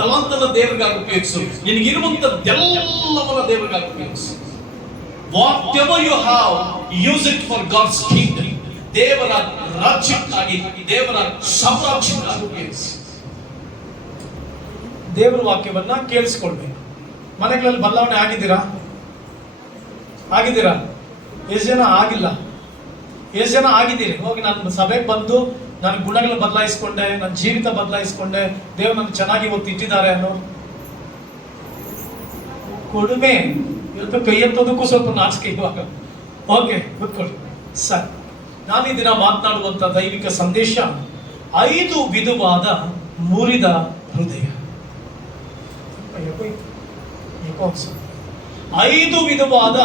ತಲಾಂತನ ದೇವರಿಗಾಗಿ ಉಪಯೋಗಿಸು. ನಿನಗಿರುವಂತದ್ದೆಲ್ಲವನ್ನ ದೇವರಿಗಾಗಿ ಉಪಯೋಗಿಸು. Whatever you have use it for God's kingdom ದೇವರ ರಾಜ್ಯಕ್ಕಾಗಿ, ದೇವರ ಸಾಮ್ರಾಜ್ಯಕ್ಕಾಗಿ ಉಪಯೋಗಿಸಿ. ದೇವರ ವಾಕ್ಯವನ್ನ ಕೇಳಿಸ್ಕೊಳ್ಬೇಕು ಮನೆಗಳಲ್ಲಿ ಬದಲಾವಣೆ ಆಗಿದ್ದೀರಾ? ಆಗಿದ್ದೀರಾ? ಎಷ್ಟು ಜನ ಆಗಿಲ್ಲ. ಎಷ್ಟು ಜನ ಆಗಿದ್ದೀರಿ. ಹೋಗಿ ನಾನು ಸಭೆಗೆ ಬಂದು ನನ್ನ ಗುಣಗಳು ಬದಲಾಯಿಸ್ಕೊಂಡೆ, ನನ್ನ ಜೀವಿತ ಬದಲಾಯಿಸ್ಕೊಂಡೆ, ದೇವ್ರು ನನಗೆ ಚೆನ್ನಾಗಿ ಇವತ್ತು ಇಟ್ಟಿದ್ದಾರೆ ಅನ್ನೋ ಕೊಡುಮೆ ಇವತ್ತು ಕೈ ಎತ್ತೋದಕ್ಕೂ ಸ್ವಲ್ಪ ನಾಚಿಕೆ ಇವಾಗ. ಓಕೆ ಕೂತ್ಕೊಳ್ಳಿ. ಸರ್. ನಾನು ಈ ದಿನ ಮಾತನಾಡುವಂತ ದೈವಿಕ ಸಂದೇಶ, ಐದು ವಿಧವಾದ ಮುರಿದ ಹೃದಯ. ಐದು ವಿಧವಾದ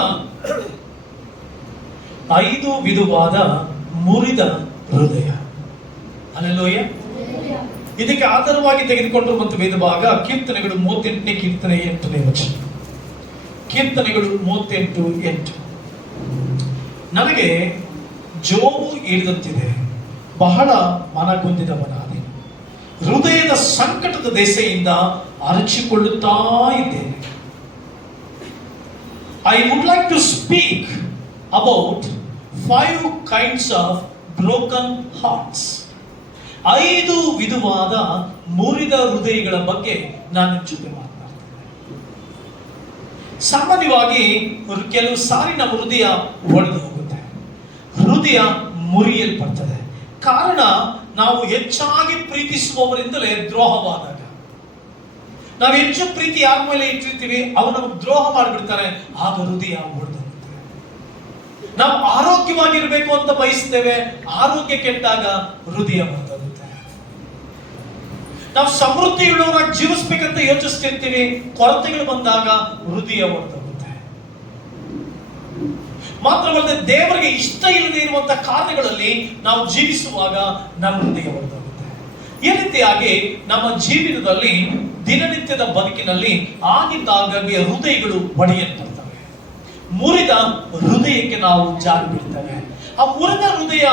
ಐದು ವಿಧವಾದ ಮುರಿದ ಹೃದಯ. ಅಲ್ಲೆಲ್ಲೋಯ್ಯ ಇದಕ್ಕೆ ಆಧಾರವಾಗಿ ತೆಗೆದುಕೊಂಡಿರುವಂತ ವೇದ ಭಾಗ ಕೀರ್ತನೆಗಳು ಮೂವತ್ತೆಂಟನೇ ಕೀರ್ತನೆ ಎಂಟನೇ ವಚನ ಕೀರ್ತನೆಗಳು ಮೂವತ್ತೆಂಟು ಎಂಟು. ನನಗೆ ಜೋವು ಹಿಡಿದಂತಿದೆ ಬಹಳ ಮನಗೊಂದಿದವನಾದೆ ಹೃದಯದ ಸಂಕಟದ ದೆಸೆಯಿಂದ ಅರಚಿಕೊಳ್ಳುತ್ತಾ ಇದ್ದೇನೆ. I would like to speak about five kinds of broken hearts ಐದು ವಿಧವಾದ ಮುರಿದ ಹೃದಯಗಳ ಬಗ್ಗೆ ನಾನು ಜೊತೆ ಸಾಮಾನ್ಯವಾಗಿ ಕೆಲವು ಸಾರಿ ಹೃದಯ ಒಡೆದು ಹೋಗುತ್ತೆ. ಹೃದಯ ಮುರಿಯಲ್ಪಡ್ತದೆ. ಕಾರಣ ನಾವು ಹೆಚ್ಚಾಗಿ ಪ್ರೀತಿಸುವವರಿಂದಲೇ ದ್ರೋಹವಾದಾಗ. ನಾವು ಹೆಚ್ಚು ಪ್ರೀತಿ ಯಾರ ಮೇಲೆ ಇಟ್ಟಿರ್ತೀವಿ? ಅವ್ರು ನಮಗೆ ದ್ರೋಹ ಮಾಡಿಬಿಡ್ತಾರೆ, ಆಗ ಹೃದಯ ಒಡೆದು ನಾವು ಆರೋಗ್ಯವಾಗಿರಬೇಕು ಅಂತ ಬಯಸ್ತೇವೆ, ಆರೋಗ್ಯ ಕೆಟ್ಟಾಗ ಹೃದಯ ಹೊರಟೋಗುತ್ತೆ ನಾವು ಸಮೃದ್ಧಿಯುಳ್ಳವರಾಗಿ ಜೀವಿಸ್ಬೇಕಂತ ಯೋಚಿಸ್ತಿರ್ತೀವಿ, ಕೊರತೆಗಳು ಬಂದಾಗ ಹೃದಯ ಹೊರತೋಗುತ್ತೆ ಮಾತ್ರವಲ್ಲದೆ ದೇವರಿಗೆ ಇಷ್ಟ ಇಲ್ಲದೆ ಇರುವಂತಹ ಕಾರ್ಯಗಳಲ್ಲಿ ನಾವು ಜೀವಿಸುವಾಗ ನಮ್ಮ ಹೃದಯ ಹೊರತೋಗುತ್ತೆ ಈ ರೀತಿಯಾಗಿ ನಮ್ಮ ಜೀವನದಲ್ಲಿ ದಿನನಿತ್ಯದ ಬದುಕಿನಲ್ಲಿ ಆಗಿದ್ದಾಗಾಗಿ ಹೃದಯಗಳು ಒಡೆಯಲ್ಪಡ್ತವೆ. ಮುರಿದ ಹೃದಯಕ್ಕೆ ನಾವು ಜಾರಿ ಬೀಳ್ತೇವೆ ಆ ಮುರಿದ ಹೃದಯ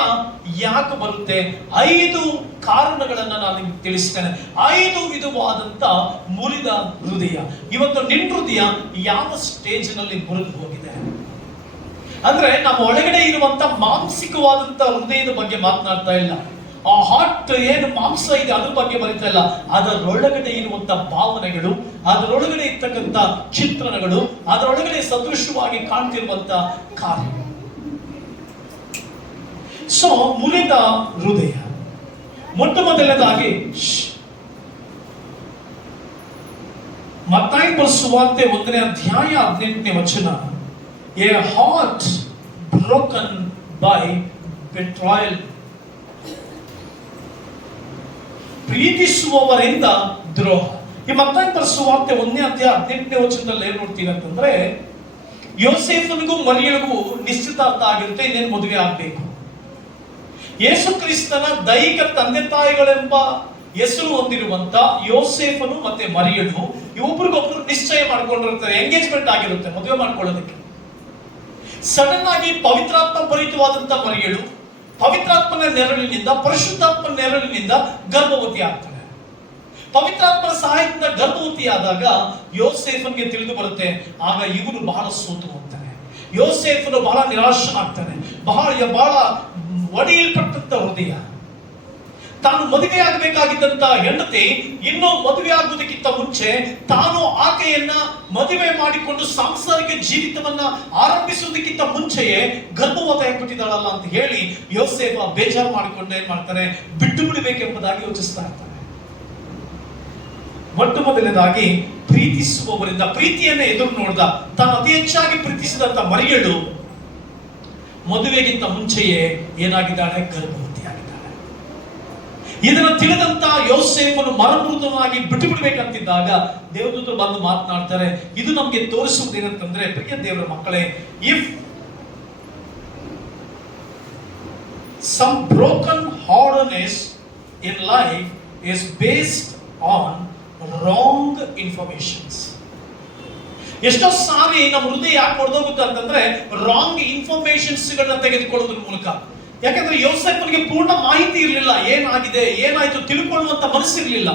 ಯಾಕೆ ಬರುತ್ತೆ? ಐದು ಕಾರಣಗಳನ್ನ ನಾನು ನಿಮ್ಗೆ ತಿಳಿಸ್ತೇನೆ. ಐದು ವಿಧವಾದಂತ ಮುರಿದ ಹೃದಯ. ಇವತ್ತು ನಿನ್ ಹೃದಯ ಯಾವ ಸ್ಟೇಜ್ನಲ್ಲಿ ಮುರಿದು ಹೋಗಿದೆ? ಅಂದ್ರೆ ನಮ್ಮ ಒಳಗಡೆ ಇರುವಂತ ಮಾನಸಿಕವಾದಂತ ಹೃದಯದ ಬಗ್ಗೆ ಮಾತನಾಡ್ತಾ ಇಲ್ಲ. ಆ ಹಾರ್ಟ್ ಏನು ಮಾಂಸ ಇದೆ, ಅದ್ರ ಬಗ್ಗೆ ಬರೀತಾ ಇಲ್ಲ. ಅದರೊಳಗಡೆ ಇರುವಂತ ಭಾವನೆಗಳು, ಅದರೊಳಗಡೆ ಇರ್ತಕ್ಕಂಥ ಚಿತ್ರಣಗಳು, ಅದರೊಳಗಡೆ ಸದೃಶವಾಗಿ ಕಾಣ್ತಿರುವಂತ ಕಾರ್ಯಗಳು. ಸೊ ಮುರಿದ ಹೃದಯ. ಮೊಟ್ಟ ಮೊದಲನೇದಾಗಿ. ಮತ್ತಾಯಿ ಬರೆಸುವಂತೆ ಒಂದನೇ ಅಧ್ಯಾಯ ಹದಿನೆಂಟನೇ ವಚನ. A heart broken by betrayal. ಪ್ರೀತಿಸುವವರಿಂದ ದ್ರೋಹ. ಈ ಮತ್ತಾಯಿ ಬರೆಸುವಂತೆ ಒಂದನೇ ಅಧ್ಯಾಯ ಹದಿನೆಂಟನೇ ವಚನದಲ್ಲಿ ಏನ್ ನೋಡ್ತೀವಿ ಅಂತಂದ್ರೆ, ಯೋಸೇಫನಿಗೂ ಮರಿಯಳಿಗೂ ನಿಶ್ಚಿತಾರ್ಥ ಆಗಿರುತ್ತೆ, ಇನ್ನೇನು ಮದುವೆ ಆಗ್ಬೇಕು. ಯೇಸು ಕ್ರಿಸ್ತನ ದೈಹಿಕ ತಂದೆ ತಾಯಿಗಳೆಂಬ ಹೆಸರು ಹೊಂದಿರುವಂತ ಯೋಸೇಫನು ಮತ್ತೆ ಮರಿಯಳು ಇಬ್ಬರಿಗೊಬ್ರು ನಿಶ್ಚಯ ಮಾಡ್ಕೊಂಡಿರ್ತಾರೆ ಎಂಗೇಜ್ಮೆಂಟ್ ಆಗಿರುತ್ತೆ, ಮದುವೆ ಮಾಡ್ಕೊಳ್ಳೋದಕ್ಕೆ. ಸಡನ್ ಆಗಿ ಪವಿತ್ರಾತ್ಮ ಭರಿತವಾದಂತ ಮರಿಯಳು, ಪವಿತ್ರಾತ್ಮನ ನೆರಳಿನಿಂದ, ಪರಿಶುದ್ಧಾತ್ಮ ನೆರಳಿನಿಂದ ಗರ್ಭವತಿ ಆಗ್ತಾಳೆ. ಪವಿತ್ರಾತ್ಮನ ಸಹಾಯದಿಂದ ಗರ್ಭವತಿ ಆದಾಗ ಯೋಸೇಫನ್ಗೆ ತಿಳಿದು ಬರುತ್ತೆ, ಆಗ ಇವನು ಬಹಳ ಸೋತು ಹೋಗ್ತಾನೆ ಯೋಸೇಫನು ಬಹಳ ನಿರಾಶನಾಗ್ತಾನೆ ಬಹಳ ಬಹಳ ಒಡೆಯಲ್ಪಟ್ಟಂತ ಹೃದಯ. ತಾನು ಮದುವೆಯಾಗಬೇಕಾಗಿದ್ದಂತ ಹೆಂಡತಿ ಇನ್ನೂ ಮದುವೆ ಆಗುವುದಕ್ಕಿಂತ ಮುಂಚೆ ತಾನು ಆಕೆಯನ್ನ ಮದುವೆ ಮಾಡಿಕೊಂಡು ಸಾಂಸಾರಿಕ ಜೀವಿತವನ್ನ ಆರಂಭಿಸುವುದಕ್ಕಿಂತ ಮುಂಚೆಯೇ ಆಗ್ಬಿಟ್ಟಿದ್ದಾಳಲ್ಲ ಅಂತ ಹೇಳಿ ಯೋಸೇಫ ಬೇಜಾರು ಮಾಡಿಕೊಂಡು ಏನ್ ಮಾಡ್ತಾರೆ? ಬಿಟ್ಟು ಬಿಡಬೇಕೆಂಬುದಾಗಿ ಯೋಚಿಸ್ತಾ ಇರ್ತಾರೆ. ಮೊಟ್ಟ ಮೊದಲನೇದಾಗಿ ಪ್ರೀತಿಸುವವರಿಂದ ಪ್ರೀತಿಯನ್ನ ಎದುರು ನೋಡ್ದ, ತಾನು ಅತಿ ಹೆಚ್ಚಾಗಿ ಪ್ರೀತಿಸಿದಂತ ಮರಿಯಳು ಮದುವೆಗಿಂತ ಮುಂಚೆಯೇ ಏನಾಗಿದ್ದಾಳೆ? ಗರ್ಭವತಿಯಾಗಿದ್ದಾಳೆ. ಇದನ್ನು ತಿಳಿದಂತ ಯೋಸೇಫನು ಮರಮೃತನಾಗಿ ಬಿಟ್ಟು ಬಿಡಬೇಕಂತಿದ್ದಾಗ ದೇವದೂತರು ಬಂದು ಮಾತನಾಡ್ತಾರೆ, ಇದು ನಮಗೆ ತೋರಿಸುವುದೇನಂತಂದ್ರೆ, ಪ್ರಿಯ ದೇವರ ಮಕ್ಕಳೇ if some broken hardness in life is based on wrong informations ಎಷ್ಟೋ ಸಾರಿ ನಮ್ಮ ಹೃದಯ ಯಾಕೆ ಹೊಡೆದೋಗುತ್ತೆ ಅಂತಂದ್ರೆ ರಾಂಗ್ ಇನ್ಫಾರ್ಮೇಶನ್ಸ್ ಗಳನ್ನ ತೆಗೆದುಕೊಳ್ಳೋದ್ರ ಮೂಲಕ. ಯಾಕಂದ್ರೆ ಯೋಸೆಫನಿಗೆ ಪೂರ್ಣ ಮಾಹಿತಿ ಇರಲಿಲ್ಲ, ಏನಾಗಿದೆ, ಏನಾಯ್ತು ತಿಳ್ಕೊಳ್ಳುವಂತ ಮನಸ್ಸಿರ್ಲಿಲ್ಲ.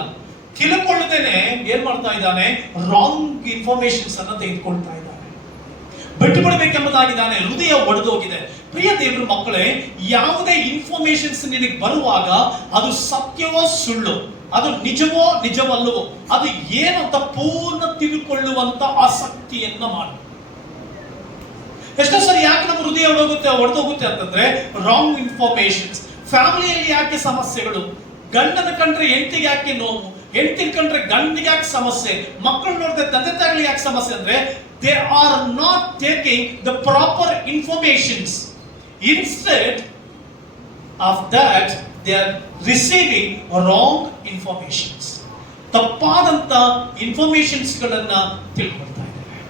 ತಿಳ್ಕೊಳ್ಳದೇನೆ ಏನ್ ಮಾಡ್ತಾ ಇದ್ದಾನೆ? ರಾಂಗ್ ಇನ್ಫಾರ್ಮೇಶನ್ಸ್ ಅನ್ನ ತೆಗೆದುಕೊಳ್ತಾ ಇದ್ದಾನೆ. ಬಿಟ್ಟು ಬಿಡಬೇಕೆಂಬುದಾಗಿದ್ದಾನೆ ಹೃದಯ ಒಡೆದೋಗಿದೆ. ಪ್ರಿಯ ದೇವರ ಮಕ್ಕಳೇ, ಯಾವುದೇ ಇನ್ಫಾರ್ಮೇಶನ್ಸ್ ನಿನಗೆ ಬರುವಾಗ ಅದು ಸತ್ಯವೋ ಸುಳ್ಳು, ಅದು ನಿಜವೋ ನಿಜವಲ್ಲವೋ, ಅದು ಏನಂತ ಪೂರ್ಣ ತಿಳ್ಕೊಳ್ಳುವಂತ ಆಸಕ್ತಿಯನ್ನ ಮಾಡು. ಎಷ್ಟೋ ಸರಿ ಯಾಕೆ ನಮ್ಮ ಹೃದಯ ಒಡೋಗುತ್ತೆ ಒಡೆದೋಗುತ್ತೆ ಅಂತಂದ್ರೆ ರಾಂಗ್ ಇನ್ಫಾರ್ಮೇಶನ್ಸ್ ಫ್ಯಾಮಿಲಿಯಲ್ಲಿ ಯಾಕೆ ಸಮಸ್ಯೆಗಳು? ಗಂಡನ ಕಂಡ್ರೆ ಎಂತಿಗೆ ಯಾಕೆ ನೋವು? ಹೆಂಡತಿನ ಕಂಡ್ರೆ ಗಂಡಿಗೆ ಯಾಕೆ ಸಮಸ್ಯೆ? ಮಕ್ಕಳು ನೋಡಿದ್ರೆ ತಂದೆ ತಾಯಿಗಳು ಯಾಕೆ ಸಮಸ್ಯೆ ಅಂದ್ರೆ they are not taking the proper informations instead of that they are receiving wrong informations ತಪ್ಪಾದಂತ informations ಗಳನ್ನ ತಿಳ್ಕೊಳ್ತಾ ಇದ್ದಾರೆ.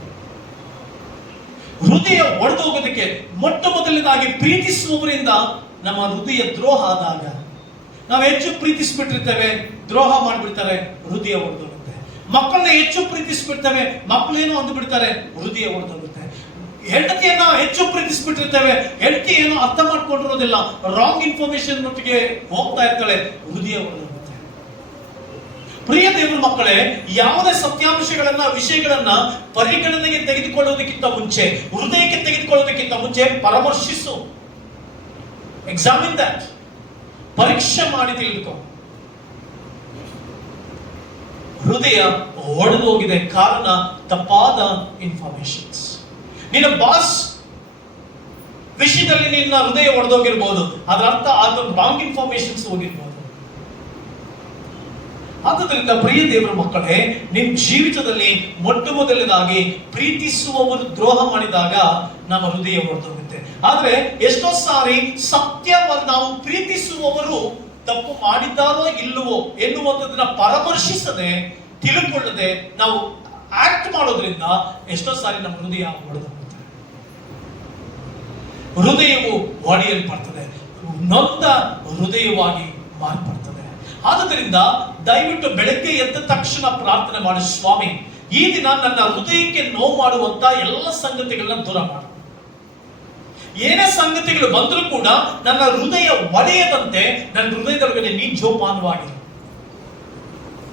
ಹೃದಯ ಒಡೆದೋಗೋದಕ್ಕೆ ಮೊಟ್ಟ ಮೊದಲನೇದಾಗಿ ಪ್ರೀತಿಸುವವರಿಂದ ನಮ್ಮ ಹೃದಯ ದ್ರೋಹ ಆದಾಗ ನಾವು ಹೆಚ್ಚು ಪ್ರೀತಿಸ್ಬಿಟ್ಟಿರ್ತೇವೆ, ದ್ರೋಹ ಮಾಡಿಬಿಡ್ತಾರೆ, ಹೃದಯ ಹೊಡೆದೋಗುತ್ತೆ ಮಕ್ಕಳನ್ನ ಹೆಚ್ಚು ಪ್ರೀತಿಸ್ಬಿಡ್ತೇವೆ, ಮಕ್ಕಳೇನು ಅಂದ್ಬಿಡ್ತಾರೆ, ಹೃದಯ ಹೊಡೆದೋಗುತ್ತೆ ಹೆಂಡತಿಯನ್ನ ಹೆಚ್ಚು ಪ್ರೀತಿಸ್ಬಿಟ್ಟಿರ್ತೇವೆ, ಹೆಂಡತಿ ಏನು ಅರ್ಥ ಮಾಡ್ಕೊಂಡಿರೋದಿಲ್ಲ ರಾಂಗ್ ಇನ್ಫಾರ್ಮೇಶನ್ ಮಟ್ಟಿಗೆ ಹೋಗ್ತಾ ಇರ್ತಾಳೆ, ಹೃದಯ ಹೊಡೆದೋಗುತ್ತೆ ಪ್ರಿಯ ದೇವರ ಮಕ್ಕಳೇ, ಯಾವುದೇ ಸತ್ಯಾಂಶಗಳನ್ನ, ವಿಷಯಗಳನ್ನ ಪರಿಗಣನೆಗೆ ತೆಗೆದುಕೊಳ್ಳೋದಕ್ಕಿಂತ ಮುಂಚೆ, ಹೃದಯಕ್ಕೆ ತೆಗೆದುಕೊಳ್ಳೋದಕ್ಕಿಂತ ಮುಂಚೆ ಪರಾಮರ್ಶಿಸು. ಎಕ್ಸಾಮಿನ್ ದಟ್ ಪರೀಕ್ಷೆ ಮಾಡಿ ತಿಳಿದುಕೊ ಹೃದಯ ಒಡೆದು ಕಾರಣ ತಪ್ಪಾದ ಇನ್ಫಾರ್ಮೇಶನ್ಸ್ ನಿನ್ನ ಬಾಸ್ ವಿಷಯದಲ್ಲಿ ನಿನ್ನ ಹೃದಯ ಒಡೆದೋಗಿರ್ಬೋದು ಅದರ ಅರ್ಥ ಅದು ರಾಂಗ್ ಇನ್ಫಾರ್ಮೇಶನ್ಸ್ ಹೋಗಿರ್ಬೋದು. ಆದ್ದರಿಂದ ಪ್ರಿಯ ದೇವರ ಮಕ್ಕಳೇ ನಿಮ್ಮ ಜೀವಿತದಲ್ಲಿ ಮೊಟ್ಟ ಮೊದಲನೇದಾಗಿ ಪ್ರೀತಿಸುವವರು ದ್ರೋಹ ಮಾಡಿದಾಗ ನಮ್ಮ ಹೃದಯ ಹೊರತೋಗುತ್ತೆ ಆದ್ರೆ ಎಷ್ಟೋ ಸಾರಿ ಸತ್ಯವನ್ನು ನಾವು ಪ್ರೀತಿಸುವವರು ತಪ್ಪು ಮಾಡಿದ್ದಾರೋ ಇಲ್ಲವೋ ಎನ್ನುವಂಥದ್ದನ್ನ ಪರಾಮರ್ಶಿಸದೆ, ತಿಳ್ಕೊಳ್ಳದೆ ನಾವು ಆಕ್ಟ್ ಮಾಡೋದ್ರಿಂದ ಎಷ್ಟೋ ಸಾರಿ ನಮ್ಮ ಹೃದಯ ಹೊಡೆದೋಗುತ್ತೆ ಹೃದಯವು ಒಡೆಯಲ್ಪಡ್ತದೆ. ನೊಂದ ಹೃದಯವಾಗಿ ಮಾರ್ಪಡ್ತದೆ. ಆದುದರಿಂದ ದಯವಿಟ್ಟು ಬೆಳಗ್ಗೆ ಎದ್ದ ತಕ್ಷಣ ಪ್ರಾರ್ಥನೆ ಮಾಡಿ, ಸ್ವಾಮಿ, ಈ ದಿನ ನನ್ನ ಹೃದಯಕ್ಕೆ ನೋವು ಮಾಡುವಂತ ಎಲ್ಲ ಸಂಗತಿಗಳನ್ನ ದೂರ ಮಾಡು. ಏನೇ ಸಂಗತಿಗಳು ಬಂದರೂ ಕೂಡ ನನ್ನ ಹೃದಯ ಒಡೆಯದಂತೆ ನನ್ನ ಹೃದಯದೊಳಗಡೆ ನೀ ಜೋಪಾನವಾಗಿ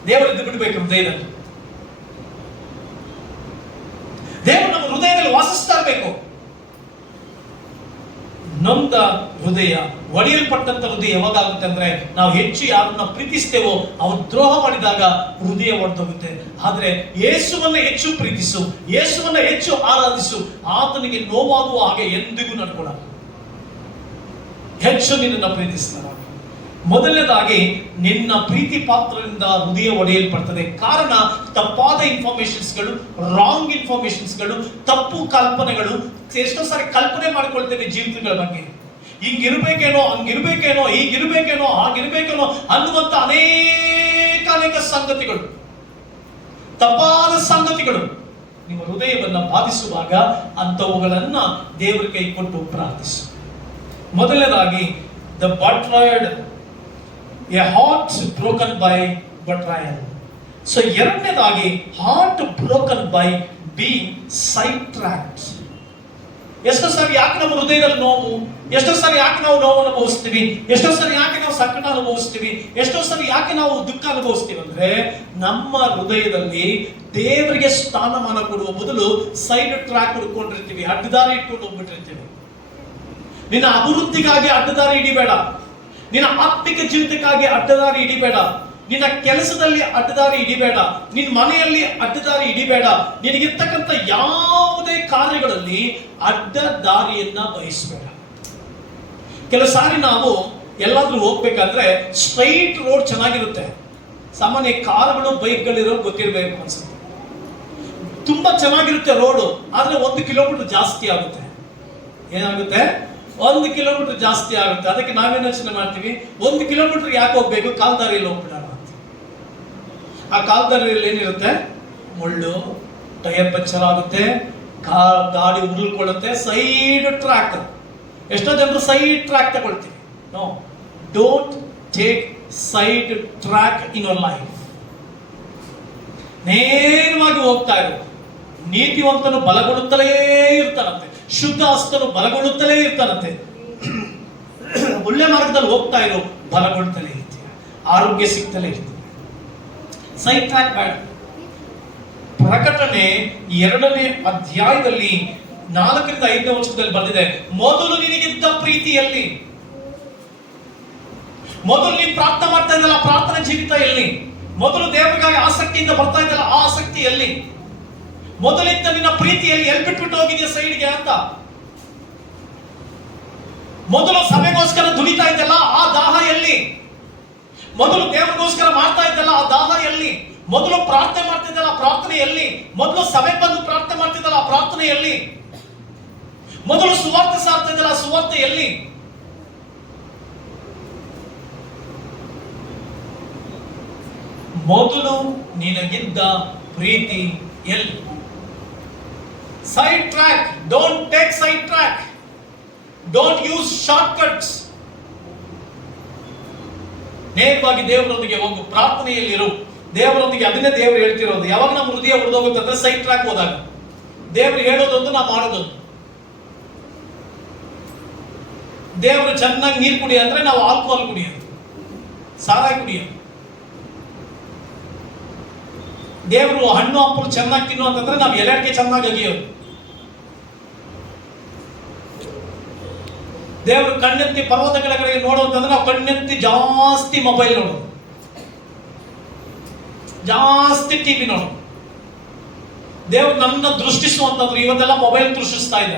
ದೇವರದ್ದು ಬಿಡಬೇಕು ಹೃದಯದಲ್ಲಿ. ದೇವರು ನಮ್ಮ ಹೃದಯದಲ್ಲಿ ವಾಸಿಸ್ತಾ ಇರಬೇಕು. ನೊಂದ ಹೃದಯ, ಒಡೆಯಲ್ಪಟ್ಟಂತ ಹೃದಯ ಯಾವಾಗುತ್ತೆ ಅಂದ್ರೆ ನಾವು ಹೆಚ್ಚು ಯಾರನ್ನ ಪ್ರೀತಿಸ್ತೇವೋ ಅವ್ರು ದ್ರೋಹ ಮಾಡಿದಾಗ ಹೃದಯ ಒಡೆದೋಗುತ್ತೆ. ಆದ್ರೆ ಯೇಸುವನ್ನ ಹೆಚ್ಚು ಪ್ರೀತಿಸು, ಯೇಸುವನ್ನ ಹೆಚ್ಚು ಆರಾಧಿಸು, ಆತನಿಗೆ ನೋವಾಗುವ ಹಾಗೆ ಎಂದಿಗೂ ನಡ್ಕೊಳ ಹೆಚ್ಚು ನಿನ್ನನ್ನು ಪ್ರೀತಿಸ್ತಾರ ಮೊದಲನೇದಾಗಿ ನಿನ್ನ ಪ್ರೀತಿ ಪಾತ್ರದಿಂದ ಹೃದಯ ಒಡೆಯಲ್ಪಡ್ತದೆ. ಕಾರಣ, ತಪ್ಪಾದ ಇನ್ಫಾರ್ಮೇಶನ್ಸ್ಗಳು ರಾಂಗ್ ಇನ್ಫಾರ್ಮೇಶನ್ಸ್ಗಳು ತಪ್ಪು ಕಲ್ಪನೆಗಳು, ಎಷ್ಟೋ ಸಾರಿ ಕಲ್ಪನೆ ಮಾಡ್ಕೊಳ್ತೇವೆ ಜೀವಿತಗಳ ಬಗ್ಗೆ. ಹಿಂಗಿರ್ಬೇಕೇನೋ, ಹಂಗಿರ್ಬೇಕೇನೋ, ಹೀಗಿರ್ಬೇಕೇನೋ, ಹಾಗಿರ್ಬೇಕೇನೋ ಅನ್ನುವಂತ ಅನೇಕ ಅನೇಕ ಸಂಗತಿಗಳು. ತಪ್ಪಾದ ಸಂಗತಿಗಳು. ನಿಮ್ಮ ಹೃದಯವನ್ನು ಬಾಧಿಸುವಾಗ ಅಂಥವುಗಳನ್ನು ದೇವರ ಕೈ ಕೊಟ್ಟು ಪ್ರಾರ್ಥಿಸು. ಮೊದಲನೇದಾಗಿ the betrayed a heart broken by betrayal so ಎರಡನೇದಾಗಿ heart broken by be sidetracked ಎಷ್ಟೋ ಸಾರಿ ಯಾಕೆ ನಮ್ಮ ಹೃದಯದಲ್ಲಿ ನೋವು? ಎಷ್ಟೋ ಸಾರಿ ಯಾಕೆ ನಾವು ನೋವು ಅನುಭವಿಸ್ತೀವಿ? ಎಷ್ಟೋ ಸಾರಿ ಯಾಕೆ ನಾವು ಸಂಕಟ ಅನುಭವಿಸ್ತೀವಿ? ಎಷ್ಟೋ ಸಾರಿ ಯಾಕೆ ನಾವು ದುಃಖ ಅನುಭವಿಸ್ತೀವಿ ಅಂದ್ರೆ, ನಮ್ಮ ಹೃದಯದಲ್ಲಿ ದೇವರಿಗೆ ಸ್ಥಾನಮಾನ ಕೊಡುವ ಬದಲು ಸೈಡ್ ಟ್ರ್ಯಾಕ್ ಹುಡ್ಕೊಂಡಿರ್ತೀವಿ. ಅಡ್ಡದಾರಿ ಇಟ್ಕೊಂಡು ಹೋಗ್ಬಿಟ್ಟಿರ್ತೀವಿ. ನಿನ್ನ ಅಭಿವೃದ್ಧಿಗಾಗಿ ಅಡ್ಡದಾರಿ ಹಿಡಿಬೇಡ. ನಿನ್ನ ಆತ್ಮಿಕ ಜೀವಿತಕ್ಕಾಗಿ ಅಡ್ಡದಾರಿ ಹಿಡಿಬೇಡ ನಿನ್ನ ಕೆಲಸದಲ್ಲಿ ಅಡ್ಡದಾರಿ ಹಿಡಿಬೇಡ ನಿನ್ನ ಮನೆಯಲ್ಲಿ ಅಡ್ಡದಾರಿ ಹಿಡಿಬೇಡ ನಿನಗಿರ್ತಕ್ಕಂಥ ಯಾವುದೇ ಕಾರ್ಯಗಳಲ್ಲಿ ಅಡ್ಡ ದಾರಿಯನ್ನ ಬಯಸಬೇಡ ಕೆಲವು ಸಾರಿ ನಾವು ಎಲ್ಲಾದ್ರೂ ಹೋಗ್ಬೇಕಾದ್ರೆ ಸ್ಟ್ರೈಟ್ ರೋಡ್ ಚೆನ್ನಾಗಿರುತ್ತೆ. ಸಾಮಾನ್ಯ ಕಾರುಗಳು ಬೈಕ್ಗಳಿರೋ ಗೊತ್ತಿರಬೇಕು ಅನ್ಸುತ್ತೆ. ತುಂಬಾ ಚೆನ್ನಾಗಿರುತ್ತೆ ರೋಡು, ಆದ್ರೆ ಒಂದು ಕಿಲೋಮೀಟರ್ ಜಾಸ್ತಿ ಆಗುತ್ತೆ. ಏನಾಗುತ್ತೆ? ಒಂದು ಕಿಲೋಮೀಟರ್ ಜಾಸ್ತಿ ಆಗುತ್ತೆ. ಅದಕ್ಕೆ ನಾವೇನು ಯೋಚನೆ ಮಾಡ್ತೀವಿ? ಒಂದು ಕಿಲೋಮೀಟರ್ ಯಾಕೆ ಹೋಗ್ಬೇಕು? ಕಾಲ್ದಾರಿಯಲ್ಲಿ ಹೋಗ್ಬಿಡೋಣ ಆ ಕಾಲ್ದಾರಿಯಲ್ಲಿ ಏನಿರುತ್ತೆ? ಮುಳ್ಳು ಟೈರ್ ಪಂಚರ್ ಆಗುತ್ತೆ. ಕಾ- ಗಾಡಿ ಉರುಳ್ಕೊಳ್ಳುತ್ತೆ. Side track. ಎಷ್ಟೋ ಜನರು ಸೈಡ್ ಟ್ರ್ಯಾಕ್ ತಗೊಳ್ತೀವಿ. No, don't take sidetrack in our life. ನೇರವಾಗಿ ಹೋಗ್ತಾ ಇರೋದು. ನೀತಿವಂತನು ಬಲಗೊಳ್ಳುತ್ತಲೇ ಇರ್ತಾನಂತೆ. ಶುದ್ಧ ಹಸ್ತನು ಬಲಗೊಳ್ಳುತ್ತಲೇ ಇರ್ತಾರಂತೆ. ಒಳ್ಳೆ ಮಾರ್ಗದಲ್ಲಿ ಹೋಗ್ತಾ ಇರೋ ಬಲಗೊಳ್ತಲೇ ಇರ್ತೀವಿ ಆರೋಗ್ಯ ಸಿಗ್ತಲೇ ಇರ್ತೀವಿ ಸೈಟ್ ಟ್ರ್ಯಾಕ್ ಬೇಡ. ಪ್ರಕಟಣೆ ಎರಡನೇ ಅಧ್ಯಾಯದಲ್ಲಿ ನಾಲ್ಕರಿಂದ ಐದನೇ ವರ್ಷದಲ್ಲಿ ಬಂದಿದೆ, ಮೊದಲು ನಿನಗಿದ್ದ ಪ್ರೀತಿಯಲ್ಲಿ, ಮೊದಲು ನೀನು ಪ್ರಾರ್ಥನೆ ಮಾಡ್ತಾ ಇದ್ದಲ್ಲ ಪ್ರಾರ್ಥನೆ ಜೀವಿತ ಎಲ್ಲಿ? ಮೊದಲು ದೇವರಿಗಾಗಿ ಆಸಕ್ತಿಯಿಂದ ಬರ್ತಾ ಇದ್ದಲ್ಲ, ಆ ಆಸಕ್ತಿ ಎಲ್ಲಿ ಮೊದಲಿದ್ದ ನಿನ್ನ ಪ್ರೀತಿಯಲ್ಲಿ ಎಲ್ಲಿ ಬಿಟ್ಬಿಟ್ಟು ಹೋಗಿದ್ಯಾ ಸೈಡ್ಗೆ ಅಂತ? ಮೊದಲು ಸಭೆಗೋಸ್ಕರ ದುಡಿತಾ ಇದ್ದಲ್ಲ, ಆ ದಾಹ ಎಲ್ಲಿ? ಮೊದಲು ದೇವರಿಗೋಸ್ಕರ ಮಾಡ್ತಾ ಇದ್ದಲ್ಲ, ಆ ದಾಹ ಎಲ್ಲಿ? ಮೊದಲು ಪ್ರಾರ್ಥನೆ ಮಾಡ್ತಿದ್ದಲ್ಲ ಪ್ರಾರ್ಥನೆ ಎಲ್ಲಿ? ಮೊದಲು ಸಭೆ ಬಂದು ಪ್ರಾರ್ಥನೆ ಮಾಡ್ತಿದ್ದಲ್ಲ ಆ ಪ್ರಾರ್ಥನೆ ಎಲ್ಲಿ? ಮೊದಲು ಸುವಾರ್ತೆ ಸಾರ್ತಾ ಇದ್ದಲ್ಲ ಸುವಾರ್ತೆ ಮೊದಲು ನಿನಗಿದ್ದ ಪ್ರೀತಿ ಎಲ್ಲಿ? Sidetrack Don't take side track Don't use shortcuts. ನೇರವಾಗಿ ದೇವರೊಂದಿಗೆ ಹೋಗು, ಪ್ರಾರ್ಥನೆಯಲ್ಲಿರು. ದೇವರೊಂದಿಗೆ ಅದನ್ನೇ ದೇವರು ಹೇಳ್ತಿರೋದು. ಯಾವಾಗ ನಮ್ಮ ಹೃದಯ ಉಳಿದೋಗುತ್ತಂದ್ರೆ ಸೈಡ್ ಟ್ರ್ಯಾಕ್ ಹೋದಾಗ. ದೇವರು ಹೇಳೋದೊಂದು, ನಾವು ಮಾಡೋದೊಂದು. ದೇವರು ಚೆನ್ನಾಗಿ ನೀರು ಕುಡಿ ಅಂದ್ರೆ ನಾವು ಆಲ್ಕೋಹಾಲ್ ಕುಡಿಯೋದು. ಸಾರಾಯಿ ಕುಡಿಯೋದು. ದೇವರು ಹಣ್ಣು ಹಂಪಲು ಚೆನ್ನಾಗಿ ತಿನ್ನು ಅಂತಂದ್ರೆ ನಾವು ಎಲ್ಲರಿಗೆ ಚೆನ್ನಾಗಿ ಅಗಿಯೋದು. ದೇವರು ಕಣ್ಣೆತ್ತಿ ಪರ್ವತಗಳ ಕಡೆಗೆ ನೋಡುವಂತಂದ್ರೆ ನಾವು ಕಣ್ಣೆತ್ತಿ ಜಾಸ್ತಿ ಮೊಬೈಲ್ ನೋಡೋದು. ಜಾಸ್ತಿ ಟಿವಿ ನೋಡು ದೇವ್ರು ನನ್ನ ದೃಷ್ಟಿಸುವಂತಂದ್ರೆ ಇವತ್ತೆಲ್ಲ ಮೊಬೈಲ್ ದೃಷ್ಟಿಸ್ತಾ ಇದ್ದ.